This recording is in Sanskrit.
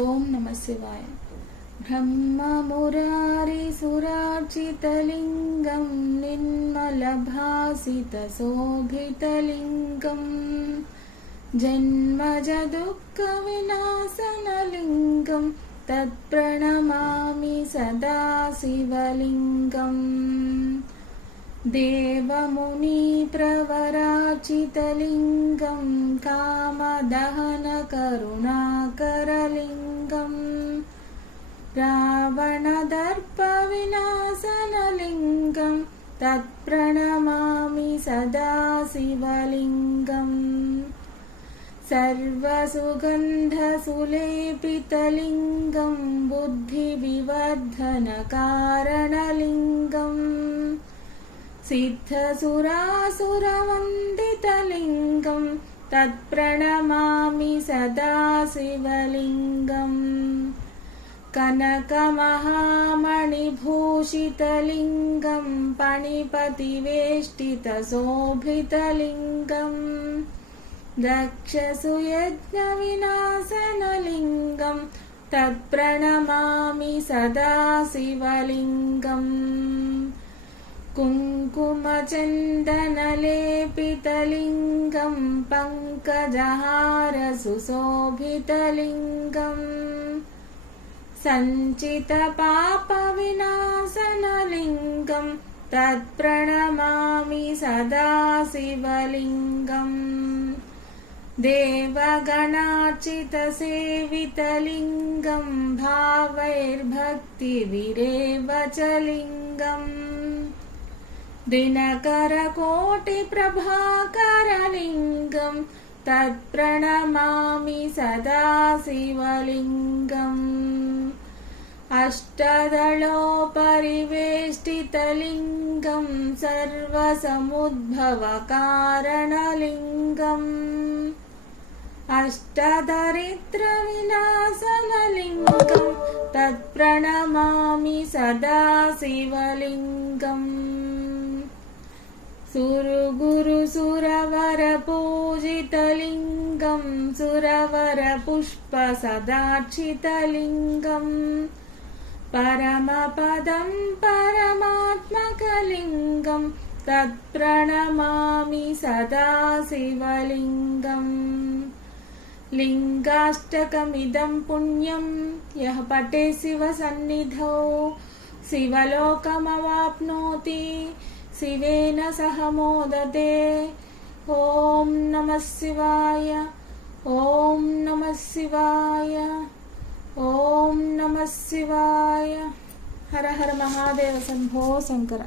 ओम नमः शिवाय। ब्रह्ममुरारिसुरार्चितलिङ्गं निर्मलभासितशोभितलिङ्गं जन्मजदुःखविनाशनलिङ्गं तत्प्रणमामि सदा शिवलिङ्गम्। देवमुनिप्रवरार्चितलिङ्गं कामदहनकरुणाकरलिङ्गं रावणदर्पविनाशनलिङ्गं तत्प्रणमामि सदा शिवलिङ्गम्। सर्वसुगन्धसुलेपितलिङ्गं बुद्धिविवर्धनकारणलिङ्गं सिद्धसुरासुरवन्दितलिङ्गं तत्प्रणमामि सदा शिवलिङ्गम्। कनकमहामणिभूषितलिङ्गं पणिपतिवेष्टितशोभितलिङ्गं दक्षसुयज्ञविनाशनलिङ्गं तत्प्रणमामि सदा शिवलिङ्गम्। कुङ्कुमचन्दनलेपितलिङ्गं पङ्कजहारसुशोभितलिङ्गं सञ्चितपापविनाशनलिङ्गं तत्प्रणमामि सदा शिवलिङ्गम्। देवगणार्चितसेवितलिङ्गं भावैर्भक्तिभिरेवचलिङ्गम् दिनकरकोटिप्रभाकरलिङ्गं तत्प्रणमामि सदा शिवलिङ्गम्। अष्टदलोपरिवेष्टितलिङ्गं सर्वसमुद्भवकारणलिङ्गम् अष्टदरिद्रविनाशनलिङ्गं तत्प्रणमामि सदा शिवलिङ्गम्। सुरगुरुसुरवरपूजितलिङ्गं सुरवरपुष्पसदार्चितलिङ्गं परमपदं परमात्मकलिङ्गं तत्प्रणमामि सदा शिवलिङ्गम्। लिङ्गाष्टकमिदं पुण्यं यः पठे शिवसन्निधौ शिवलोकमवाप्नोति शिवेन सह मोदते। ओम नमः शिवाय। ओम नमः शिवाय। ओम नमः शिवाय। हर हर महादेव शंभो शंकर।